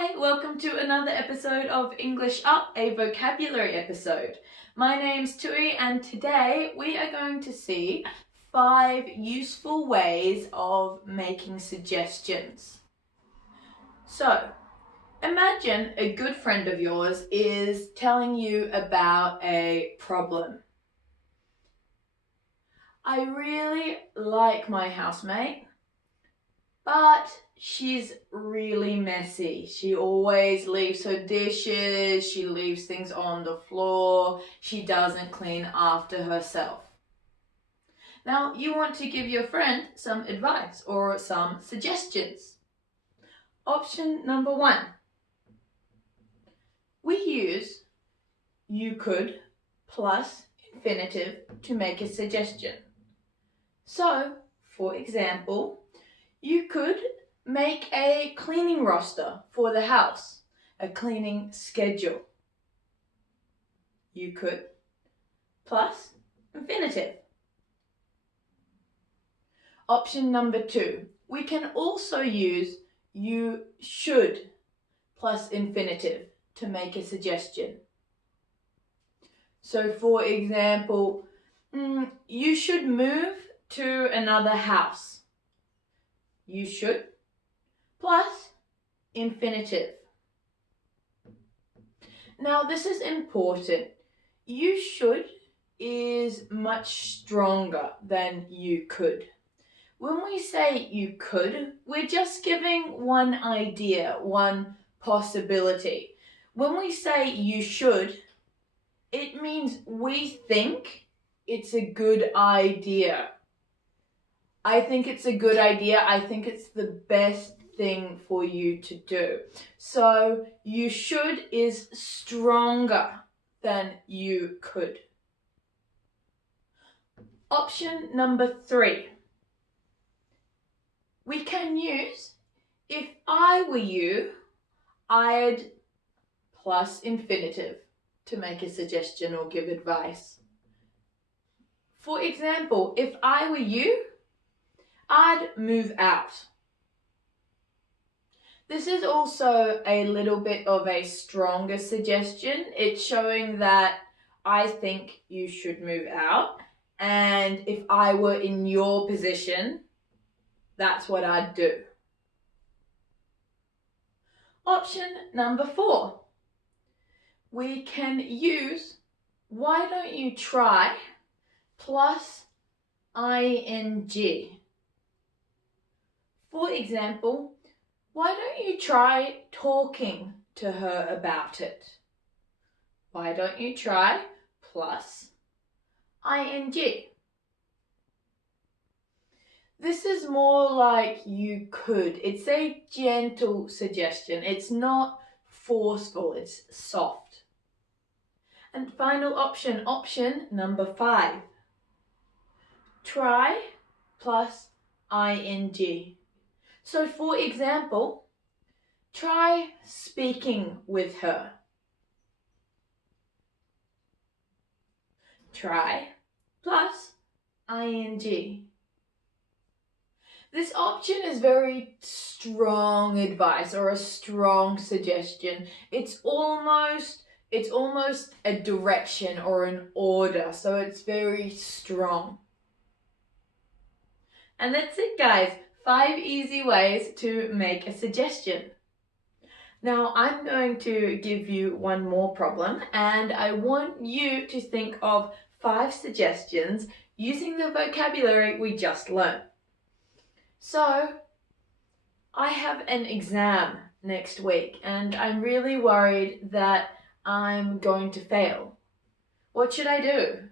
Hi, welcome to another episode of English Up, a vocabulary episode. My name's Tui and today we are going to see 5 useful ways of making suggestions. So, imagine a good friend of yours is telling you about a problem. I really like my housemate, but she's really messy. She always leaves her dishes, she leaves things on the floor, she doesn't clean after herself. Now, you want to give your friend some advice or some suggestions. Option number 1. We use you could plus infinitive to make a suggestion. So, for example, you could make a cleaning roster for the house, a cleaning schedule. You could plus infinitive. Option number 2. We can also use you should plus infinitive to make a suggestion. So for example, you should move to another house. You should plus infinitive. Now this is important. You should is much stronger than you could. When we say you could, we're just giving one idea, one possibility. When we say you should, it means we think it's a good idea. I think it's a good idea. I think it's the best thing for you to do. So you should is stronger than you could. Option number 3. We can use if I were you, I'd plus infinitive to make a suggestion or give advice. For example, if I were you, I'd move out. This is also a little bit of a stronger suggestion. It's showing that I think you should move out, and if I were in your position, that's what I'd do. Option number 4. We can use why don't you try plus ing. For example, why don't you try talking to her about it? Why don't you try plus ing? This is more like you could. It's a gentle suggestion. It's not forceful, it's soft. And final option, option number 5. Try plus ing. So for example, try speaking with her. Try plus ing. This option is very strong advice or a strong suggestion. It's almost a direction or an order, so it's very strong. And that's it, guys. 5 easy ways to make a suggestion. Now I'm going to give you one more problem, and I want you to think of 5 suggestions using the vocabulary we just learned. So, I have an exam next week and I'm really worried that I'm going to fail. What should I do?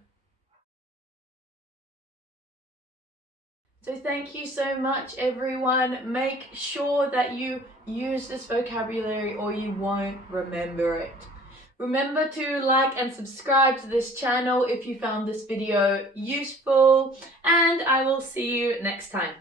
So thank you so much, everyone. Make sure that you use this vocabulary or you won't remember it. Remember to like and subscribe to this channel if you found this video useful, and I will see you next time.